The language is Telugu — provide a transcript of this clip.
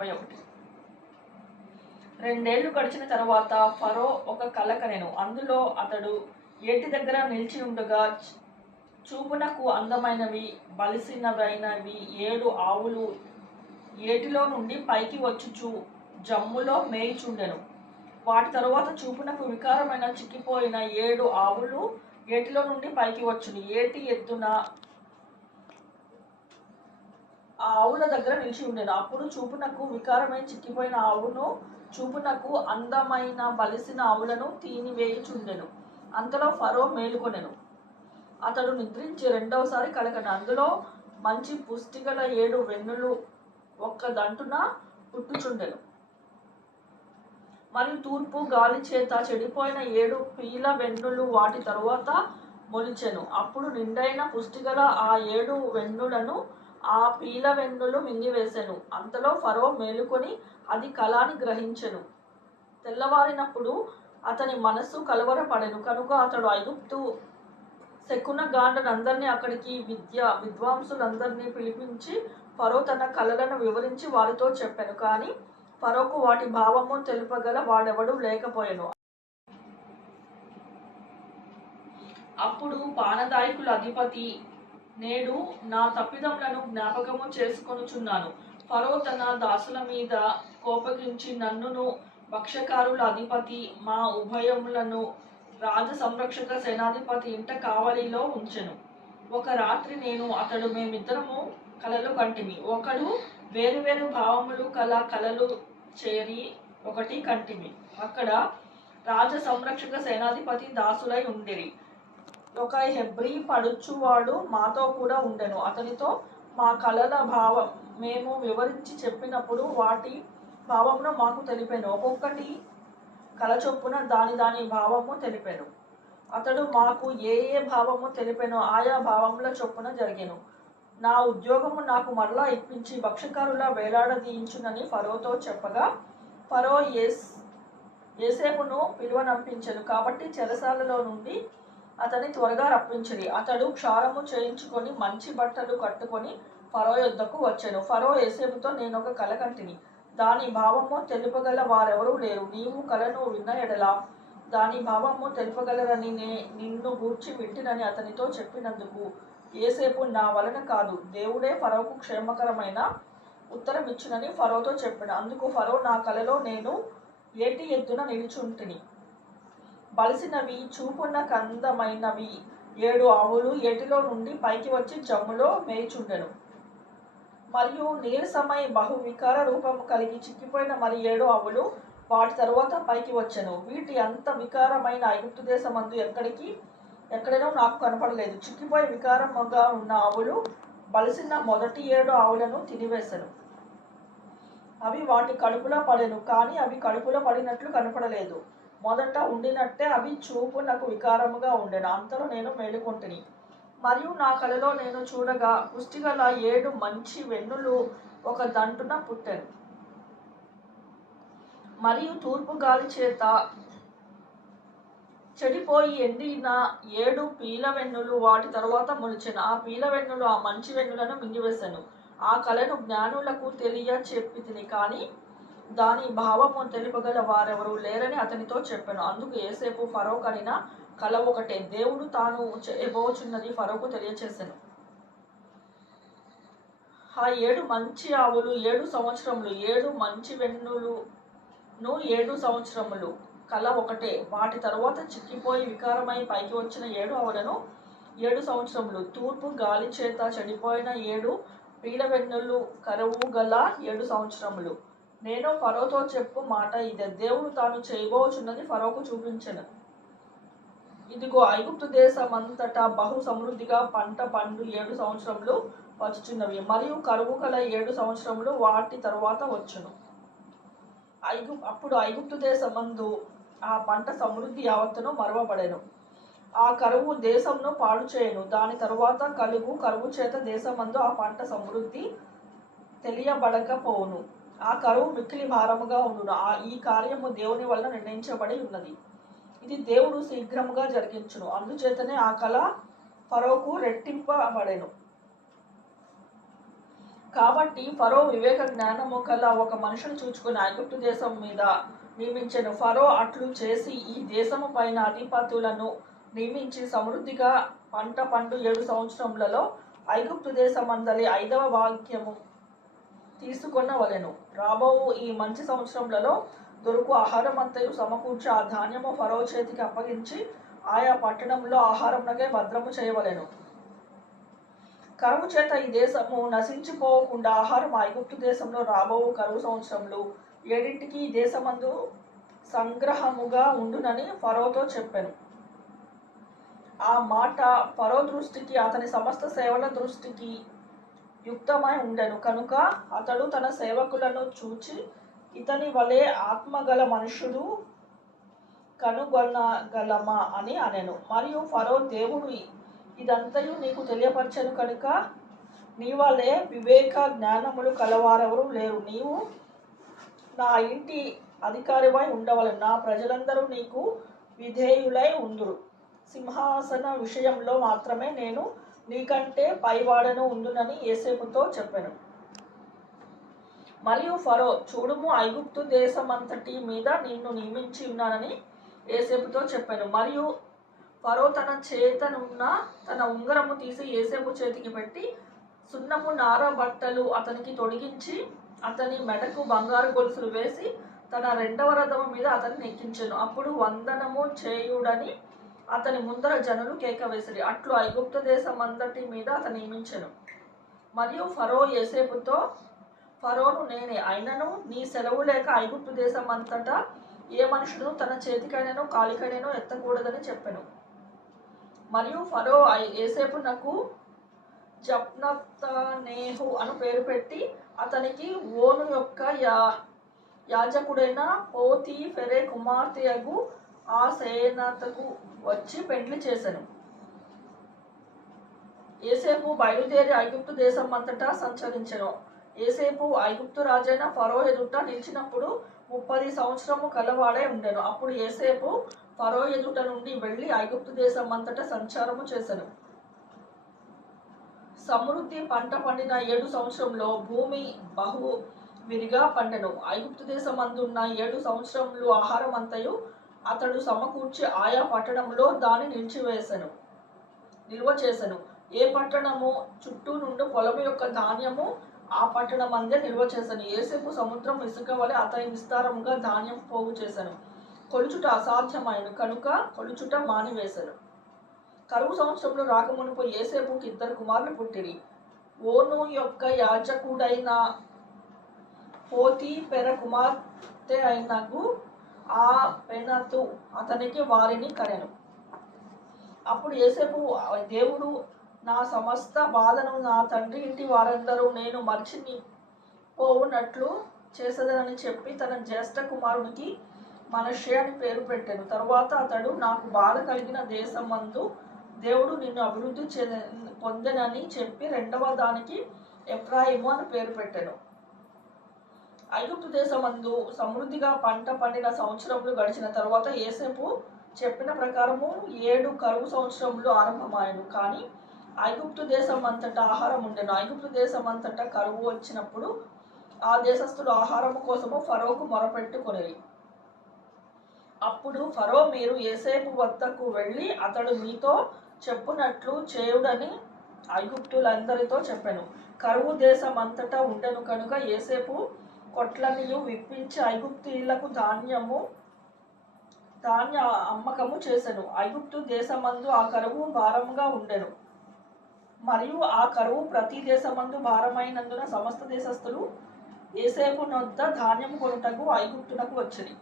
అరవై ఒకటి. రెండేళ్ళు గడిచిన తర్వాత ఫరో ఒక కల కనెను అందులో అతడు ఏటి దగ్గర నిలిచి ఉండగా చూపునకు అందమైనవి బలిసినవైనవి ఏడు ఆవులు ఏటిలో నుండి పైకి వచ్చుచు జమ్ములో మేయిచుండెను. వాటి తరువాత చూపునకు వికారమైన చిక్కిపోయిన ఏడు ఆవులు ఏటిలో నుండి పైకి వచ్చును. ఏటి ఎత్తున ఆ ఆవుల దగ్గర నిలిచి ఉండేను అప్పుడు చూపునకు వికారమై చిక్కిపోయిన ఆవును చూపునకు అందమైన బలిసిన ఆవులను తీనివేయుచుండెను అంతలో ఫరో మేలుకొనెను. అతడు నిద్రించి రెండవసారి కలకను అందులో మంచి పుష్టిగల ఏడు వెన్నులు ఒక్క దంటున పుట్టుచుండెను. మరియు తూర్పు గాలి చేత చెడిపోయిన ఏడు పీల వెన్నులు వాటి తరువాత మొలిచెను. అప్పుడు నిండైన పుష్టిగల ఆ ఏడు వెన్నులను ఆ పీల వెన్నులు మింగివేసెను. అంతలో ఫరో మేలుకొని అది కళాని గ్రహించెను. తెల్లవారినప్పుడు అతని మనస్సు కలవరపడెను. కనుక అతడు ఐగుప్తు శకున గాండనందరినీ అక్కడికి విద్య విద్వాంసులందరినీ పిలిపించి ఫరో తన కళలను వివరించి వారితో చెప్పాను. కానీ ఫరోకు వాటి భావము తెలుపగల వాడెవడు లేకపోయాను. అప్పుడు పానదాయకుల అధిపతి నేడు నా తప్పిదములను జ్ఞాపకము చేసుకొనుచున్నాను. ఫరో తన దాసుల మీద కోపగించి నన్నును భక్ష్యకారుల అధిపతి మా ఉభయములను రాజ సంరక్షక సేనాధిపతి ఇంట కావలిలో ఉంచెను. ఒక రాత్రి నేను అతడు మేమిద్దరము కలలు కంటిమి. ఒకడు వేరు వేరు భావములు కల కలలు చేరి ఒకటి కంటిమి. అక్కడ రాజ సంరక్షక సేనాధిపతి దాసులై ఉండిరి. ఒక హెబ్రీ పడుచువాడు మాతో కూడా ఉండెను. అతనితో మా కళల భావం మేము వివరించి చెప్పినప్పుడు వాటి భావమును మాకు తెలిపాను. ఒక్కొక్కటి కళ చొప్పున దాని దాని భావము తెలిపాను. అతడు మాకు ఏ ఏ భావము తెలిపాను ఆయా భావముల చొప్పున జరిగాను. నా ఉద్యోగము నాకు మరలా ఇప్పించి భక్షకారులా వేలాడదీయించునని ఫరోతో చెప్పగా ఫరో ఎస్ ఏసేపును పిలువనంపించను. కాబట్టి చెరసాలలో నుండి అతని త్వరగా రప్పించిరి అతడు క్షారము చేయించుకొని మంచి బట్టలు కట్టుకొని ఫరో యుద్ధకు వచ్చాను. ఫరో ఏసేపుతో నేను ఒక కల కంటిని. దాని భావము తెలుపగల వారెవరూ లేరు. నీవు కలను విన్న ఎడల దాని భావము తెలుపగలరని నే నిన్ను గూర్చి వింటినని అతనితో చెప్పినందుకు ఏసేపు నా వలన కాదు. దేవుడే ఫరోకు క్షేమకరమైన ఉత్తరం ఇచ్చినని ఫరోతో చెప్పాను అందుకు ఫరో నా కలలో నేను ఏటి ఎద్దున నిలుచుంటిని. బలిసినవి చూపున్న కందమైనవి ఏడు ఆవులు ఏటిలో నుండి పైకి వచ్చి జమ్ములో మేయిచుండెను. మరియు నీరసమై బహు వికార రూపము కలిగి చిక్కిపోయిన మరి ఏడు ఆవులు వాటి తరువాత పైకి వచ్చాను. వీటి అంత వికారమైన ఐగుప్తు దేశమందు ఎక్కడికి? ఎక్కడైనా నాకు కనపడలేదు. చిక్కిపోయి వికారముగా ఉన్న ఆవులు బలిసిన మొదటి ఏడు ఆవులను తినివేశాను అవి వాటి కడుపులో పడెను కానీ అవి కడుపులో పడినట్లు కనపడలేదు. మొదట ఉండినట్టే అవి చూపు నాకు వికారముగా ఉండెను. అంతలో నేను మేలుకొంటిని. మరియు నా కలలో నేను చూడగా పుష్టిగల ఏడు మంచి వెన్నులు ఒక దంటున పుట్టాను. మరియు తూర్పు గాలి చేత చెడిపోయి ఎండిన ఏడు పీల వెన్నులు వాటి తర్వాత మొలిచెను. ఆ పీల వెన్నులు ఆ మంచి వెన్నులను మింగివేశాను ఆ కళను జ్ఞానులకు తెలియ చెప్పి తిని కానీ దాని భావము తెలుపగల వారెవరూ లేరని అతనితో చెప్పాను. అందుకు ఏసేపు ఫరో కనిన కల ఒకటే. దేవుడు తాను చేయబోచున్నది ఫరోకు తెలియచేశాను ఆ ఏడు మంచి ఆవులు ఏడు సంవత్సరములు ఏడు మంచి వెన్నులును ఏడు సంవత్సరములు. కల ఒకటే. వాటి తరువాత చిక్కిపోయి వికారమై పైకి వచ్చిన ఏడు ఆవులను ఏడు సంవత్సరములు. తూర్పు గాలి చేత చెడిపోయిన ఏడు పీడ వెన్నులు కరువు గల ఏడు సంవత్సరములు. నేను ఫరోతో చెప్పు మాట ఇదే. దేవుడు తాను చేయబోచున్నది ఫరోకు చూపించను. ఇదిగో ఐగుప్తు దేశమంతటా బహు సమృద్ధిగా పంట పండు ఏడు సంవత్సరములు వచ్చుచున్నవి మరియు కరువు గల ఏడు సంవత్సరములు వాటి తరువాత వచ్చును. ఐగు అప్పుడు ఐగుప్తు దేశమందు ఆ పంట సమృద్ధి యావత్తును మరవబడెను. ఆ కరువు దేశంను పాడు చేయను. దాని తరువాత కలుగు కరువు చేత దేశమందు ఆ పంట సమృద్ధి తెలియబడకపోవును. ఆ కరువు మిక్కిలి భారముగా ఉండును. ఆ ఈ కార్యము దేవుని వల్ల నిర్ణయించబడి ఉన్నది. ఇది దేవుడు శీఘ్రముగా జరిగించును. అందుచేతనే ఆ కళ ఫరోకు రెట్టింపబడెను. కాబట్టి ఫరో వివేక జ్ఞానము కల ఒక మనుషుని చూచుకుని ఐగుప్తు దేశం మీద నియమించెను. ఫరో అట్లు చేసి ఈ దేశము పైన అధిపతులను నియమించి సమృద్ధిగా పంట పండు ఏడు సంవత్సరములలో ఐగుప్తు దేశమందలి ఐదవ వాక్యము తీసుకున్న వలెను రాబో ఈ మంచి సంవత్సరములలో దొరుకు ఆహారం అంతయు సమకూర్చి ఆ ధాన్యము ఫరో చేతికి అప్పగించి ఆయా పట్టణంలో ఆహారంనకే భద్రము చేయవలెను. కరువు చేత ఈ దేశము నశించిపోకుండా ఆహారం ఐగుప్తు దేశంలో రాబో కరువు సంవత్సరంలో ఏడింటికి ఈ దేశమందు సంగ్రహముగా ఉండునని ఫరోతో చెప్పాను. ఆ మాట ఫరో దృష్టికి అతని సమస్త సేవల దృష్టికి యుక్తమై ఉండెను. కనుక అతడు తన సేవకులను చూచి ఇతని వలె ఆత్మగల మనుషుడు కనుగొనగలమా అని అనెను. మరియు ఫరో దేవుడు ఇదంతయు నీకు తెలియపరచను కనుక నీ వలె వివేక జ్ఞానములు కలవారెవరు లేరు. నీవు నా ఇంటి అధికారివై ఉండవలను. నా ప్రజలందరూ నీకు విధేయులై ఉందురు. సింహాసన విషయంలో మాత్రమే నేను నీకంటే పైవాడను ఉండునని ఏసేపుతో చెప్పాను. మరియు ఫరో చూడుము ఐగుప్తు దేశమంతటి మీద నిన్ను నియమించి ఉన్నానని ఏసేపుతో చెప్పాను. మరియు ఫరో తన చేతనున్న తన ఉంగరము తీసి ఏసేపు చేతికి పెట్టి సున్నము నార బట్టలు అతనికి తొడిగించి అతని మెడకు బంగారు గొలుసులు వేసి తన రెండవ రథము మీద అతన్ని ఎక్కించాను. అప్పుడు వందనము చేయుడని అతని ముందర జనులు కేక వేసిరి. అట్లు ఐగుప్తు దేశం అంతటి మీద అతను నియమించను. మరియు ఫరో ఏసేపుతో ఫరోను నేనే. అయినను నీ సెలవు లేక ఐగుప్తు దేశం అంతటా ఏ మనుషుడు తన చేతికైనను కాలికైనను ఎత్తకూడదని చెప్పాను. మరియు ఫరో ఏసేపు నాకు జప్నతనేహు అను పేరు పెట్టి అతనికి ఓను యొక్క యా యాజకుడైన పోతి ఫెరే కుమార్తెయగు ఆ సేనతకు వచ్చి పెండ్లి చేశాను ఏసేపు బయలుదేరి ఐగుప్తు దేశం అంతటా సంచరించను. ఏసేపు ఐగుప్తు రాజైన ఫరో ఎదుట నిలిచినప్పుడు ముప్పది సంవత్సరము కలవాడే ఉండెను. అప్పుడు ఏసేపు ఫరో ఎదుట నుండి వెళ్ళి ఐగుప్తు దేశం అంతటా సంచారము చేశాను సమృద్ధి పంట పండిన ఏడు సంవత్సరంలో భూమి బహు విరిగా పండెను. ఐగుప్తు దేశం అందున్న ఏడు సంవత్సరములు ఆహారం అంతయు అతడు సమకూర్చి ఆయా పట్టణంలో దాన్ని నిలిచివేసెను నిల్వ చేసెను. ఏ పట్టణము? చుట్టూ నుండి పొలము యొక్క ధాన్యము ఆ పట్టణం అందే నిల్వ చేశాను ఏసేపు సముద్రం ఇసుక వలె అతని విస్తారముగా ధాన్యం పోగు చేశాను కొలుచుట అసాధ్యమైన కనుక కొలుచుట మానివేశాను కరువు సంవత్సరంలో రాకమునుపు ఏసేపుకి ఇద్దరు కుమారులు పుట్టిరి. ఓను యొక్క యాజకుడైన పోతి పెర కుమార్తె అయినకు ఆ పెనతు అతనికి వారిని కనెను. అప్పుడు ఏసేపు దేవుడు నా సమస్త బాధను నా తండ్రి ఇంటి వారందరూ నేను మర్చిని పోవునట్లు చేసేదనని చెప్పి తన జ్యేష్ఠ కుమారునికి మనషే అని పేరు పెట్టాను. తర్వాత అతడు నాకు బాధ కలిగిన దేశం మందు దేవుడు నిన్ను అభివృద్ధి చెంద పొందనని చెప్పి రెండవ దానికి ఎఫ్రాయిము అని పేరు పెట్టాను. ఐగుప్తు దేశమందు సమృద్ధిగా పంట పండిన సంవత్సరములు గడిచిన తర్వాత ఏసేపు చెప్పిన ప్రకారము ఏడు కరువు సంవత్సరములు ఆరంభమాయను. కానీ ఐగుప్తు దేశం అంతటా ఆహారం ఉండెను. ఐగుప్తు దేశం అంతటా కరువు వచ్చినప్పుడు ఆ దేశస్థులు ఆహారం కోసము ఫరోకు మొరపెట్టుకొనిరి. అప్పుడు ఫరో మీరు ఏసేపు వద్దకు వెళ్ళి అతడు మీతో చెప్పునట్లు చేయుడని ఐగుప్తులందరితో చెప్పాను. కరువు దేశం అంతటా ఉండెను కనుక ఏసేపు కొట్లనియు విప్పించి ఐగుప్తీయులకు ధాన్యము ధాన్య అమ్మకము చేసెను. ఐగుప్తు దేశమందు ఆ కరువు భారంగా ఉండెను. మరియు ఆ కరువు ప్రతి దేశమందు భారమైనందున సమస్త దేశస్థులు ఏసేపు నొద్ద ధాన్యం కొనుటకు ఐగుప్తునకు వచ్చింది